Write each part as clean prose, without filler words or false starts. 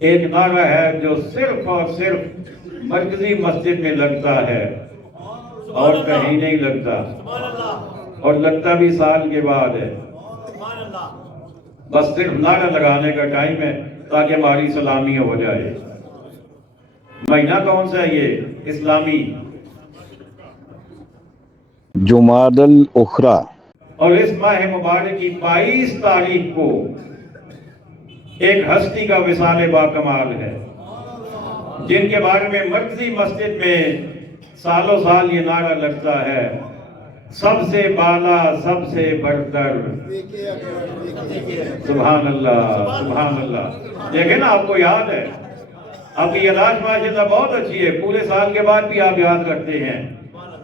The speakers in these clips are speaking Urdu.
ایک نعرہ ہے جو صرف اور صرف مرکزی مسجد میں لگتا ہے اور کہیں نہیں لگتا، اور لگتا بھی سال کے بعد ہے۔ بس صرف نعرہ لگانے کا ٹائم ہے تاکہ ہماری سلامی ہو جائے۔ مہینہ کون سا ہے یہ اسلامی؟ جمادی الاخری، اور اس ماہ مبارک کی 22 تاریخ کو ایک ہستی کا وصال با کمال ہے، جن کے بارے میں مرکزی مسجد میں سالوں سال یہ نعرہ لگتا ہے، سب سے بالا سب سے برتر۔ سبحان اللہ، سبحان اللہ۔ دیکھیں نا، آپ کو یاد ہے، آپ کی یاداشت ماشاءاللہ بہت اچھی ہے، پورے سال کے بعد بھی آپ یاد کرتے ہیں۔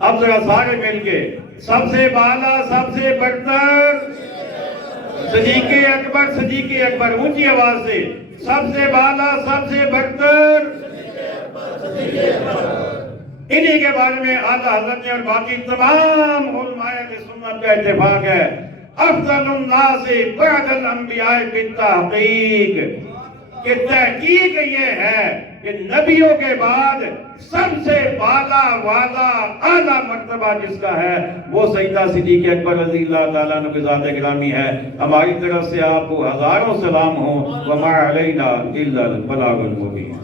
اب ذرا سارے مل کے، سب سے بالا سب سے برتر، صدیق اکبر، صدیق اکبر، اونچی آواز سے، سب سے بالا سب سے برتر۔ انہی کے بارے میں اعلیٰ حضرت نے اور باقی تمام علماء اہل سنت کا اتفاق ہے، افضل الناس بعد الانبیاء بالتحقیق، کہ تحقیق یہ ہے کہ نبیوں کے بعد سب سے بالا والا اعلیٰ مرتبہ جس کا ہے وہ سیدنا صدیق اکبر رضی اللہ تعالیٰ عنہ کی ذات گرامی ہے۔ ہماری طرف سے آپ کو ہزاروں سلام ہوں، وما علینا الا البلاغ المبین۔